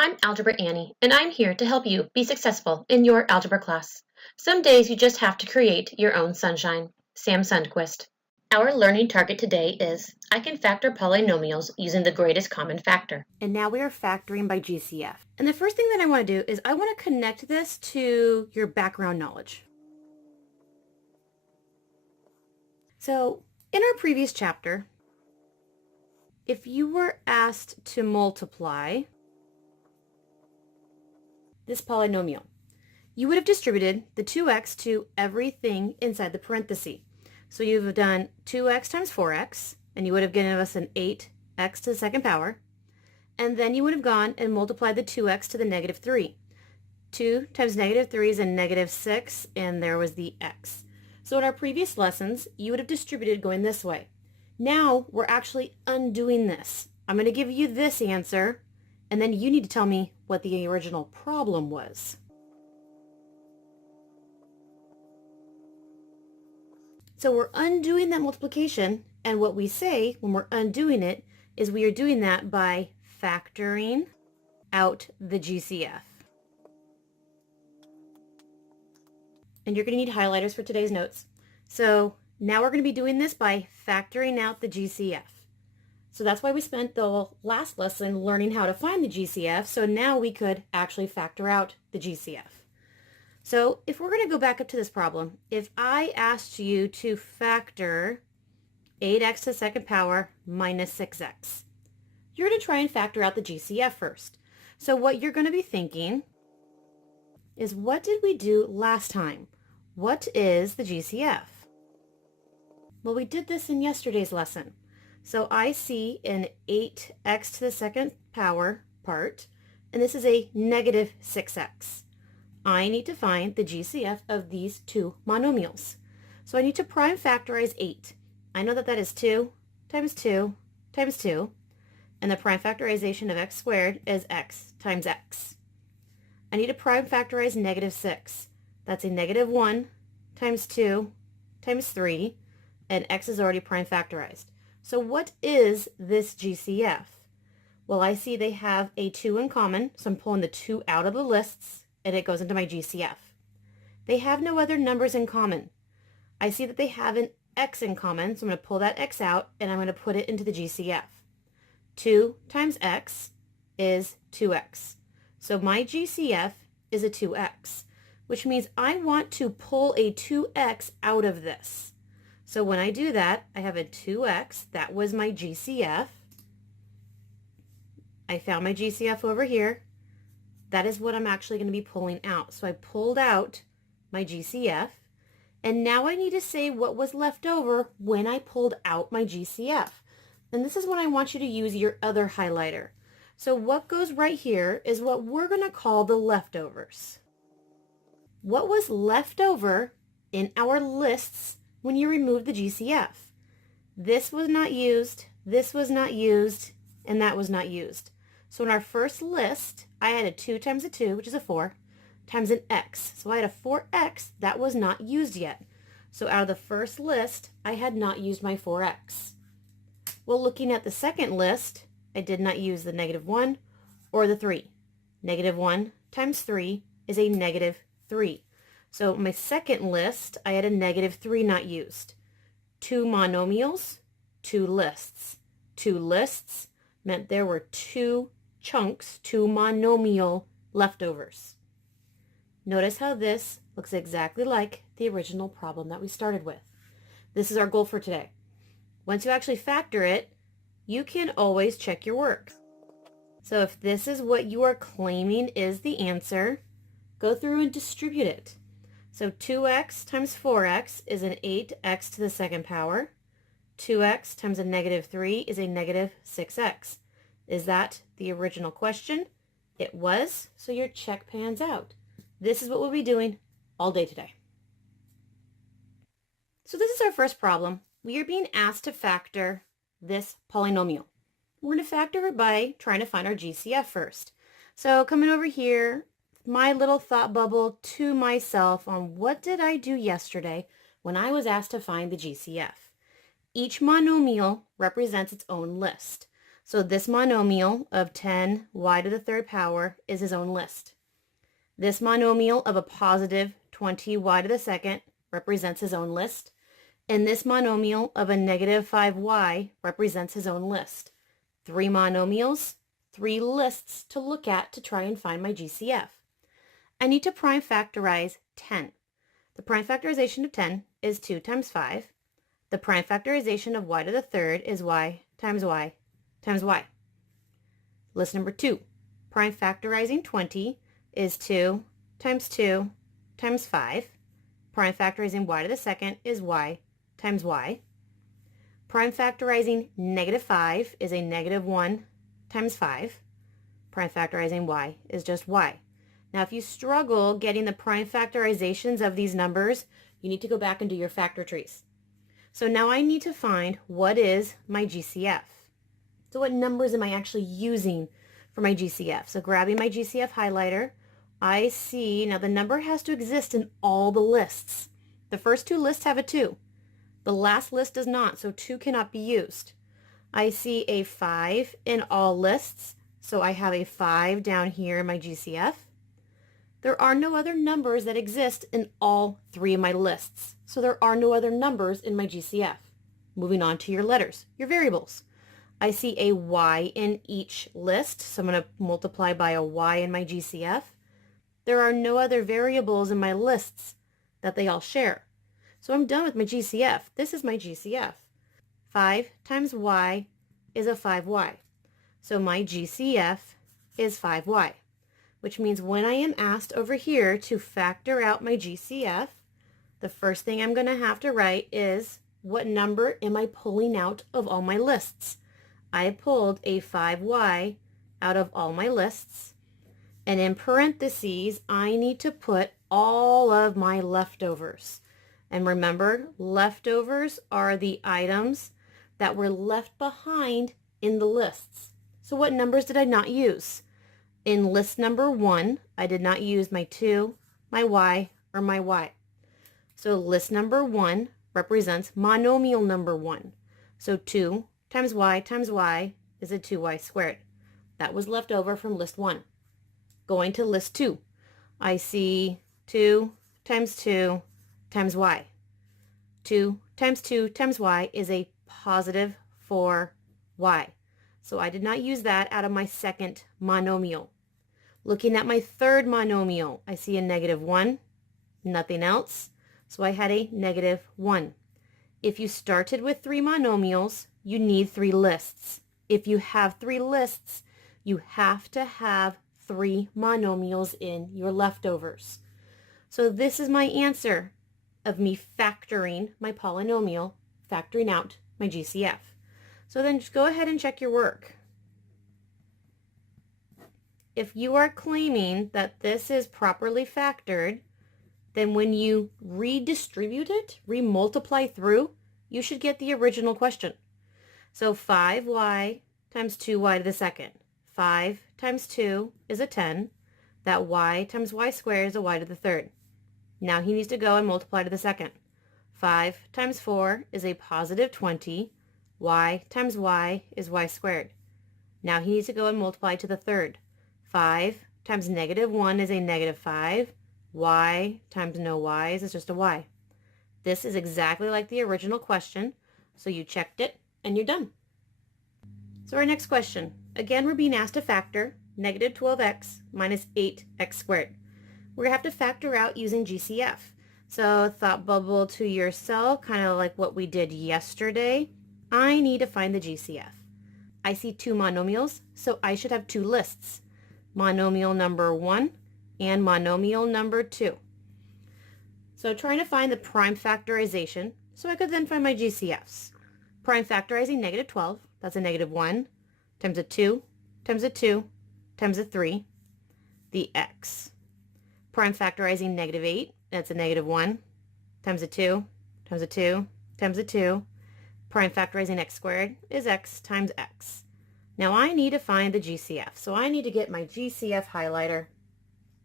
I'm Algebra Annie, and I'm here to help you be successful in your algebra class. Some days you just have to create your own sunshine. Sam Sundquist. Our learning target today is I can factor polynomials using the greatest common factor. And now we are factoring by GCF. And the first thing that I want to do is I want to connect this to your background knowledge. So in our previous chapter, if you were asked to multiply this polynomial, you would have distributed the 2x to everything inside the parenthesis. So you've done 2x times 4x, and you would have given us an 8x to the second power. And then you would have gone and multiplied the 2x to the negative 3. 2 times negative 3 is a negative 6, and there was the x. So in our previous lessons, you would have distributed going this way. Now we're actually undoing this. I'm going to give you this answer, and then you need to tell me what the original problem was. So we're undoing that multiplication, and what we say when we're undoing it is we are doing that by factoring out the GCF. And you're going to need highlighters for today's notes. So now we're going to be doing this by factoring out the GCF. So that's why we spent the last lesson learning how to find the GCF, so now we could actually factor out the GCF. So if we're going to go back up to this problem, if I asked you to factor 8x to the second power minus 6x, you're going to try and factor out the GCF first. So what you're going to be thinking is, what did we do last time? What is the GCF? Well, we did this in yesterday's lesson. So I see an 8x to the second power part, and this is a negative 6x. I need to find the GCF of these two monomials. So I need to prime factorize 8. I know that that is 2 times 2 times 2, and the prime factorization of x squared is x times x. I need to prime factorize negative 6. That's a negative 1 times 2 times 3, and x is already prime factorized. So what is this GCF? Well, I see they have a 2 in common, so I'm pulling the 2 out of the lists, and it goes into my GCF. They have no other numbers in common. I see that they have an x in common, so I'm going to pull that x out, and I'm going to put it into the GCF. 2 times x is 2x. So my GCF is a 2x, which means I want to pull a 2x out of this. So when I do that, I have a 2x. That was my GCF. I found my GCF over here. That is what I'm actually going to be pulling out. So I pulled out my GCF, and now I need to say what was left over when I pulled out my GCF. And this is when I want you to use your other highlighter. So what goes right here is what we're going to call the leftovers. What was left over in our lists when you remove the GCF? This was not used, this was not used, and that was not used. So in our first list, I had a 2 times a 2, which is a 4, times an x. So I had a 4x that was not used yet. So out of the first list, I had not used my 4x. Well, looking at the second list, I did not use the negative 1 or the 3. Negative 1 times 3 is a negative 3. So my second list, I had a negative 3 not used. 2 monomials, 2 lists. 2 lists meant there were 2 chunks, 2 monomial leftovers. Notice how this looks exactly like the original problem that we started with. This is our goal for today. Once you actually factor it, you can always check your work. So if this is what you are claiming is the answer, go through and distribute it. So 2x times 4x is an 8x to the second power. 2x times a negative 3 is a negative 6x. Is that the original question? It was, so your check pans out. This is what we'll be doing all day today. So this is our first problem. We are being asked to factor this polynomial. We're going to factor it by trying to find our GCF first. So coming over here, my little thought bubble to myself on what did I do yesterday when I was asked to find the GCF. Each monomial represents its own list. So this monomial of 10y to the third power is his own list. This monomial of a positive 20y to the second represents his own list. And this monomial of a negative 5y represents his own list. 3 monomials, 3 lists to look at to try and find my GCF. I need to prime factorize 10. The prime factorization of 10 is 2 times 5. The prime factorization of y to the third is y times y times y. List number 2. Prime factorizing 20 is 2 times 2 times 5. Prime factorizing y to the second is y times y. Prime factorizing negative 5 is a negative 1 times 5. Prime factorizing y is just y. Now if you struggle getting the prime factorizations of these numbers, you need to go back and do your factor trees. So now I need to find what is my GCF. So what numbers am I actually using for my GCF? So grabbing my GCF highlighter, I see, now the number has to exist in all the lists. The first 2 lists have a 2. The last list does not, so 2 cannot be used. I see a 5 in all lists, so I have a 5 down here in my GCF. There are no other numbers that exist in all 3 of my lists, so there are no other numbers in my GCF. Moving on to your letters, your variables. I see a y in each list, so I'm going to multiply by a y in my GCF. There are no other variables in my lists that they all share. So I'm done with my GCF. This is my GCF. 5 times y is a 5y. So my GCF is 5y, which means when I am asked over here to factor out my GCF, the first thing I'm going to have to write is what number am I pulling out of all my lists. I pulled a 5y out of all my lists, and in parentheses, I need to put all of my leftovers. And remember, leftovers are the items that were left behind in the lists. So what numbers did I not use? In list number 1, I did not use my 2, my y, or my y. So list number 1 represents monomial number 1. So 2 times y is a 2y squared. That was left over from list 1. Going to list 2, I see 2 times 2 times y. 2 times 2 times y is a positive 4y. So I did not use that out of my second monomial. Looking at my third monomial, I see a negative 1, nothing else. So I had a negative 1. If you started with 3 monomials, you need 3 lists. If you have 3 lists, you have to have 3 monomials in your leftovers. So this is my answer of me factoring my polynomial, factoring out my GCF. So then just go ahead and check your work. If you are claiming that this is properly factored, then when you redistribute it, remultiply through, you should get the original question. So 5y times 2y to the second. 5 times 2 is a 10. That y times y squared is a y to the third. Now he needs to go and multiply to the second. 5 times 4 is a positive 20. Y times y is y squared. Now he needs to go and multiply to the third. 5 times negative 1 is a negative 5. Y times no y's is just a y. This is exactly like the original question, so you checked it and you're done. So our next question. Again, we're being asked to factor negative 12x minus 8x squared. We're going to have to factor out using GCF. So thought bubble to yourself, kind of like what we did yesterday. I need to find the GCF. I see 2 monomials, so I should have 2 lists. Monomial number 1 and monomial number 2. So trying to find the prime factorization, so I could then find my GCFs. Prime factorizing negative 12, that's a negative 1, times a 2, times a 2, times a 3, the x. Prime factorizing negative 8, that's a negative 1, times a 2, times a 2, times a 2. Prime factorizing x squared is x times x. Now I need to find the GCF, so I need to get my GCF highlighter.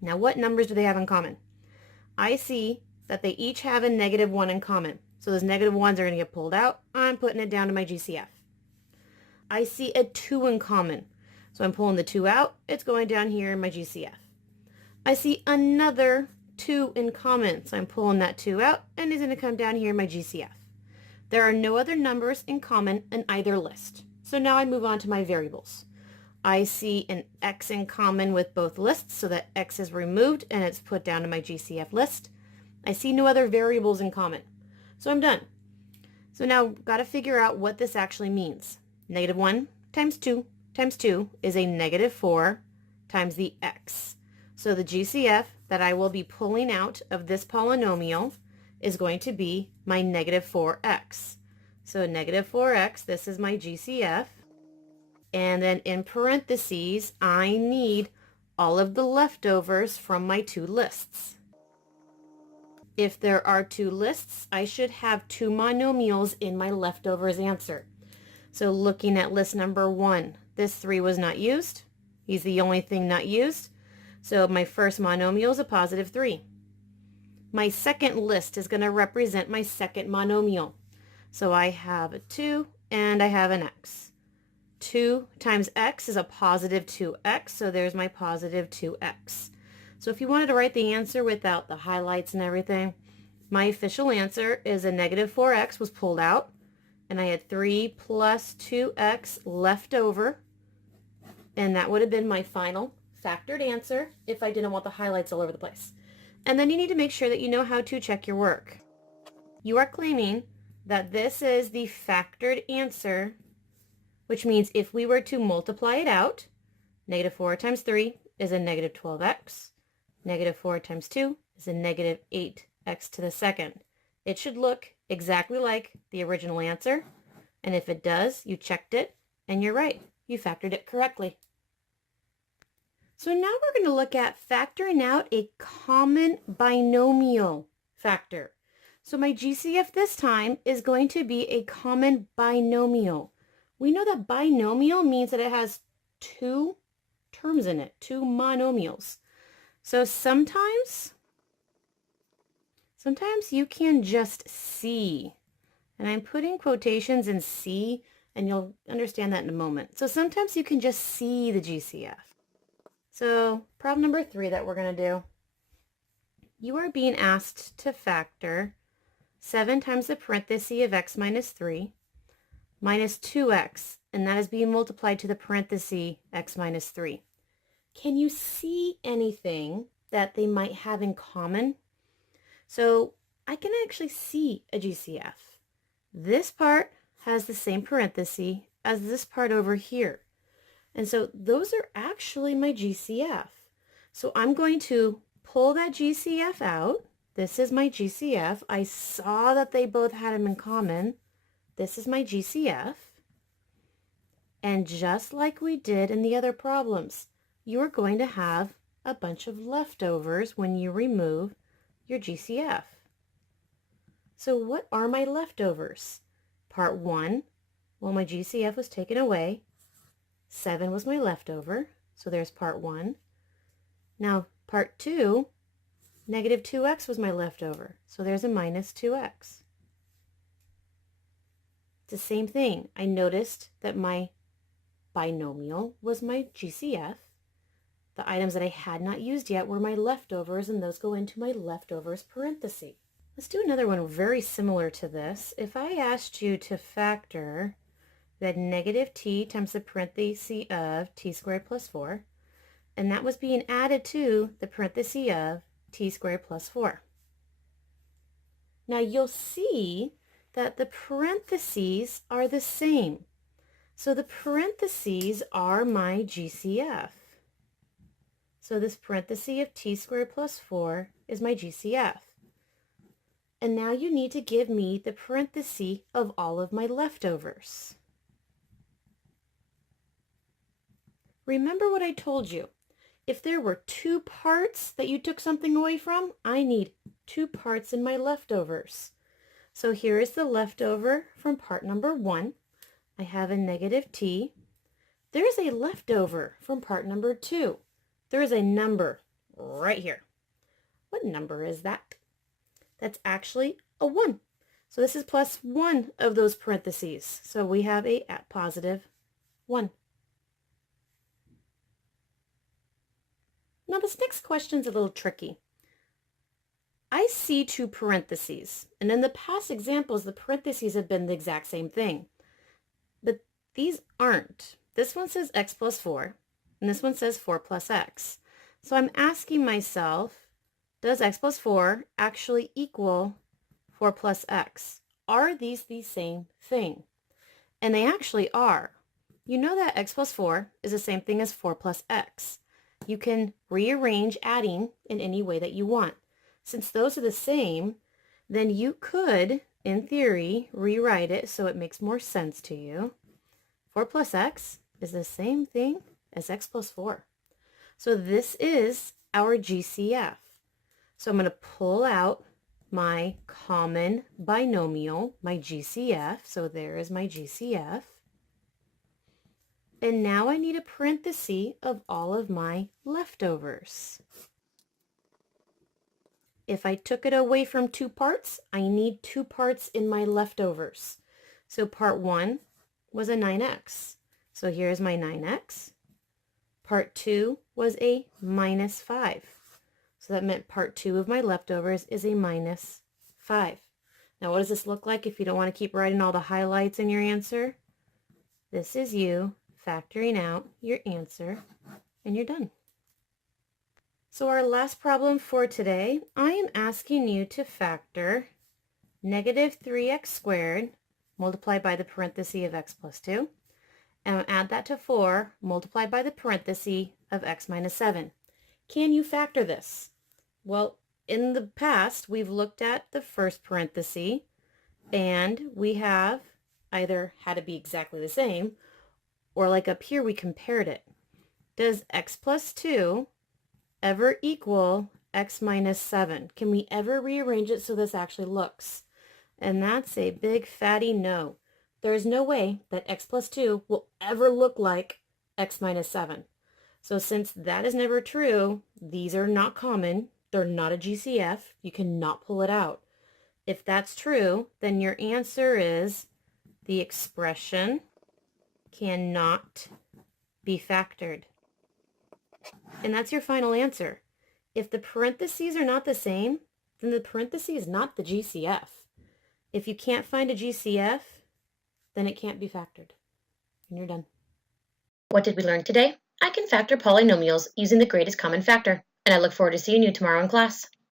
Now what numbers do they have in common? I see that they each have a negative 1 in common. So those negative 1s are going to get pulled out. I'm putting it down to my GCF. I see a 2 in common. So I'm pulling the 2 out. It's going down here in my GCF. I see another 2 in common. So I'm pulling that 2 out and it's going to come down here in my GCF. There are no other numbers in common in either list. So now I move on to my variables. I see an x in common with both lists, so that x is removed and it's put down to my GCF list. I see no other variables in common. So I'm done. So now got to figure out what this actually means. Negative 1 times 2 is a negative 4 times the x. So the GCF that I will be pulling out of this polynomial is going to be my negative 4x. So negative 4x, this is my GCF. And then in parentheses, I need all of the leftovers from my 2 lists. If there are 2 lists, I should have 2 monomials in my leftovers answer. So looking at list number 1, this 3 was not used. He's the only thing not used. So my first monomial is a positive 3. My second list is going to represent my second monomial. So I have a 2 and I have an x. 2 times x is a positive 2x, so there's my positive 2x. So if you wanted to write the answer without the highlights and everything, my official answer is a negative 4x was pulled out, and I had 3 plus 2x left over, and that would have been my final factored answer if I didn't want the highlights all over the place. And then you need to make sure that you know how to check your work. You are claiming that this is the factored answer, which means if we were to multiply it out, negative 4 times 3 is a negative 12x. Negative 4 times 2 is a negative 8x to the second. It should look exactly like the original answer. And if it does, you checked it and you're right. You factored it correctly. So now we're going to look at factoring out a common binomial factor. So my GCF this time is going to be a common binomial. We know that binomial means that it has 2 terms in it, 2 monomials. So sometimes you can just see, and I'm putting quotations in see, and you'll understand that in a moment. So sometimes you can just see the GCF. So problem number 3 that we're going to do. You are being asked to factor 7 times the parenthesis of x minus 3 minus 2x, and that is being multiplied to the parenthesis x minus 3. Can you see anything that they might have in common? So I can actually see a GCF. This part has the same parenthesis as this part over here. And so those are actually my GCF. So I'm going to pull that GCF out. This is my GCF. I saw that they both had them in common. This is my GCF. And just like we did in the other problems, you're going to have a bunch of leftovers when you remove your GCF. So what are my leftovers? Part 1, well, my GCF was taken away. 7 was my leftover, so there's part 1. Now, part 2, negative 2x was my leftover, so there's a minus 2x. It's the same thing. I noticed that my binomial was my GCF. The items that I had not used yet were my leftovers, and those go into my leftovers parenthesis. Let's do another one very similar to this. If I asked you to factor that negative t times the parenthesis of t squared plus 4, and that was being added to the parenthesis of t squared plus 4. Now you'll see that the parentheses are the same. So the parentheses are my GCF. So this parenthesis of t squared plus 4 is my GCF. And now you need to give me the parenthesis of all of my leftovers. Remember what I told you. If there were 2 parts that you took something away from, I need 2 parts in my leftovers. So here is the leftover from part number 1. I have a negative t. There's a leftover from part number 2. There is a number right here. What number is that? That's actually a 1. So this is plus 1 of those parentheses. So we have a positive 1. Now this next question's a little tricky. I see two parentheses, and in the past examples, the parentheses have been the exact same thing. But these aren't. This one says x plus 4, and this one says 4 plus x. So I'm asking myself, does x plus 4 actually equal 4 plus x? Are these the same thing? And they actually are. You know that x plus 4 is the same thing as 4 plus x. You can rearrange adding in any way that you want. Since those are the same, then you could, in theory, rewrite it so it makes more sense to you. 4 plus x is the same thing as x plus 4. So this is our GCF. So I'm going to pull out my common binomial, my GCF. So there is my GCF. And now I need a parenthesis of all of my leftovers. If I took it away from two parts, I need two parts in my leftovers. So part 1 was a 9x. So here's my 9x. Part 2 was a minus 5. So that meant part 2 of my leftovers is a minus 5. Now what does this look like if you don't want to keep writing all the highlights in your answer? This is you factoring out your answer, and you're done. So our last problem for today, I am asking you to factor negative 3x squared multiplied by the parenthesis of x plus 2, and add that to 4 multiplied by the parenthesis of x minus 7. Can you factor this? Well, in the past, we've looked at the first parenthesis, and we have either had it be exactly the same, or like up here, we compared it. Does x plus 2 ever equal x minus 7? Can we ever rearrange it so this actually looks? And that's a big fatty no. There is no way that x plus 2 will ever look like x minus 7. So since that is never true, these are not common. They're not a GCF. You cannot pull it out. If that's true, then your answer is the expression cannot be factored. And that's your final answer. If the parentheses are not the same, then the parenthesis is not the GCF. If you can't find a GCF, then it can't be factored. And you're done. What did we learn today? I can factor polynomials using the greatest common factor, and I look forward to seeing you tomorrow in class.